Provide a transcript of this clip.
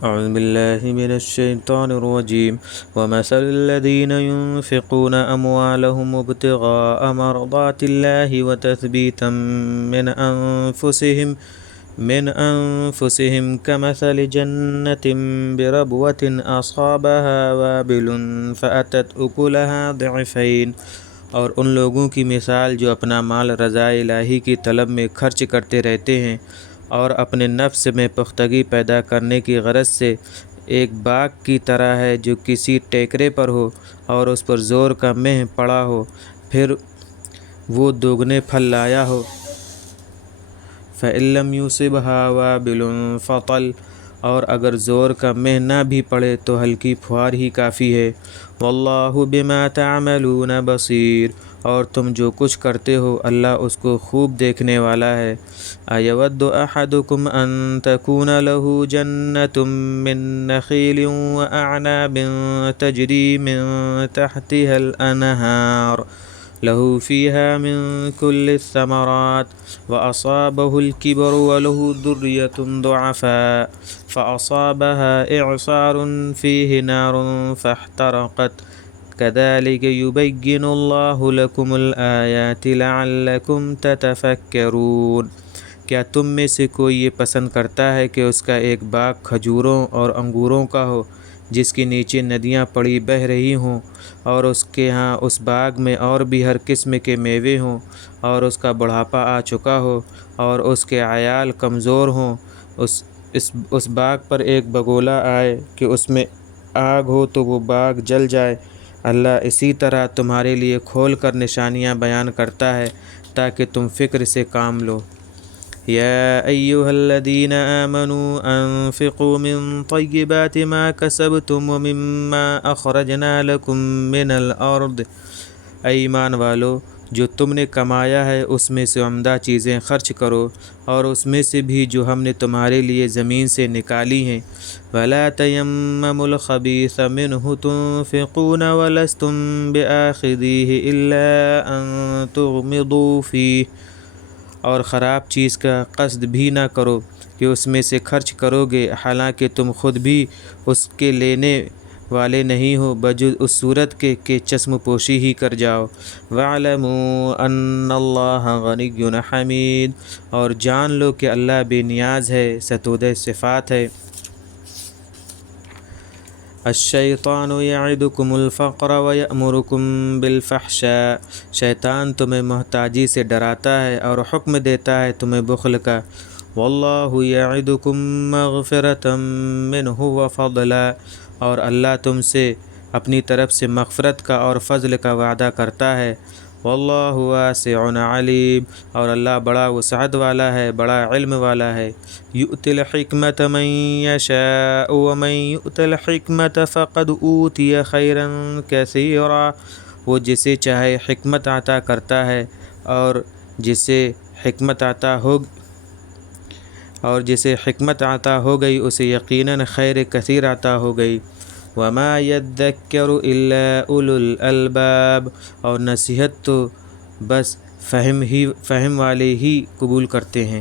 أعوذ بالله من الشيطان الرجيم ومثل الذين ينفقون أموالهم ابتغاء مرضات الله وتثبيتا من أنفسهم كمثل جنة بربوة أصابها وابل فأتت أكلها ضعفين۔ اور ان لوگوں کی مثال جو اپنا مال رضا الہی کی طلب میں خرچ کرتے رہتے ہیں اور اپنے نفس میں پختگی پیدا کرنے کی غرض سے ایک باغ کی طرح ہے جو کسی ٹیکرے پر ہو اور اس پر زور کا مہ پڑا ہو، پھر وہ دوگنے پھل لایا ہو۔ فَإِن لَّمْ يُصِبْهَا وَابِلٌ فَطَلٌ، اور اگر زور کا مہ نہ بھی پڑے تو ہلکی پھوار ہی کافی ہے۔ وَاللَّهُ بِمَا تَعْمَلُونَ بَصِيرٌ، اور تم جو کچھ کرتے ہو اللہ اس کو خوب دیکھنے والا ہے۔ أَيَوَدُّ أَحَدُكُمْ أَن تَكُونَ لَهُ جَنَّةٌ مِّن نَّخِيلٍ وَأَعْنَابٍ تَجْرِي مِن تَحْتِهَا الْأَنْهَارُ له فيها من كل الثمرات وأصابه الكبر وله ذرية ضعفاء فأصابها إعصار فيه نار فاحترقت كذلك يبين الله لكم الآيات لعلكم تتفكرون۔ کیا تم میں سے کوئی یہ پسند کرتا ہے کہ اس کا ایک باغ کھجوروں اور انگوروں کا ہو جس کے نیچے ندیاں پڑی بہہ رہی ہوں، اور اس کے ہاں اس باغ میں اور بھی ہر قسم کے میوے ہوں، اور اس کا بڑھاپا آ چکا ہو اور اس کے عیال کمزور ہوں، اس باغ پر ایک بگولا آئے کہ اس میں آگ ہو تو وہ باغ جل جائے۔ اللہ اسی طرح تمہارے لیے کھول کر نشانیاں بیان کرتا ہے تاکہ تم فکر سے کام لو۔ يا أيها الذين آمنوا أنفقوا من طيبات ما كسبتم ومما أخرجنا لكم من الأرض، اے ایمان والو جو تم نے کمایا ہے اس میں سے عمدہ چیزیں خرچ کرو، اور اس میں سے بھی جو ہم نے تمہارے لیے زمین سے نکالی ہیں۔ ولا تيمموا الخبيث منه تنفقون ولستم بآخذيه إلا أن تغمضوا فيه، اور خراب چیز کا قصد بھی نہ کرو کہ اس میں سے خرچ کرو گے حالانکہ تم خود بھی اس کے لینے والے نہیں ہو بجز اس صورت کے کہ چشم پوشی ہی کر جاؤ۔ وَاعْلَمُوا أَنَّ اللَّهَ غَنِيٌّ حَمِيدٌ، اور جان لو کہ اللہ بے نیاز ہے، ستودہ صفات ہے۔ الشیطان یعدکم الفقر ویأمرکم بالفحشاء، شیطان تمہیں محتاجی سے ڈراتا ہے اور حکم دیتا ہے تمہیں بخل کا۔ واللہ یعدکم مغفرۃ منہ وفضلا، اور اللہ تم سے اپنی طرف سے مغفرت کا اور فضل کا وعدہ کرتا ہے۔ واللہ واسع علیم، اور اللہ بڑا وسعت والا ہے، بڑا علم والا ہے۔ یؤتی الحکمۃ من یشاء ومن یؤت الحکمۃ فقد اوتی خیرا کثیرا، وہ جسے چاہے حکمت عطا کرتا ہے اور جسے حکمت عطا ہو گئی اسے یقیناً خیر کثیر عطا ہو گئی۔ وما یذکر الا اولو الالباب، اور نصیحت تو بس فہم والے ہی قبول کرتے ہیں۔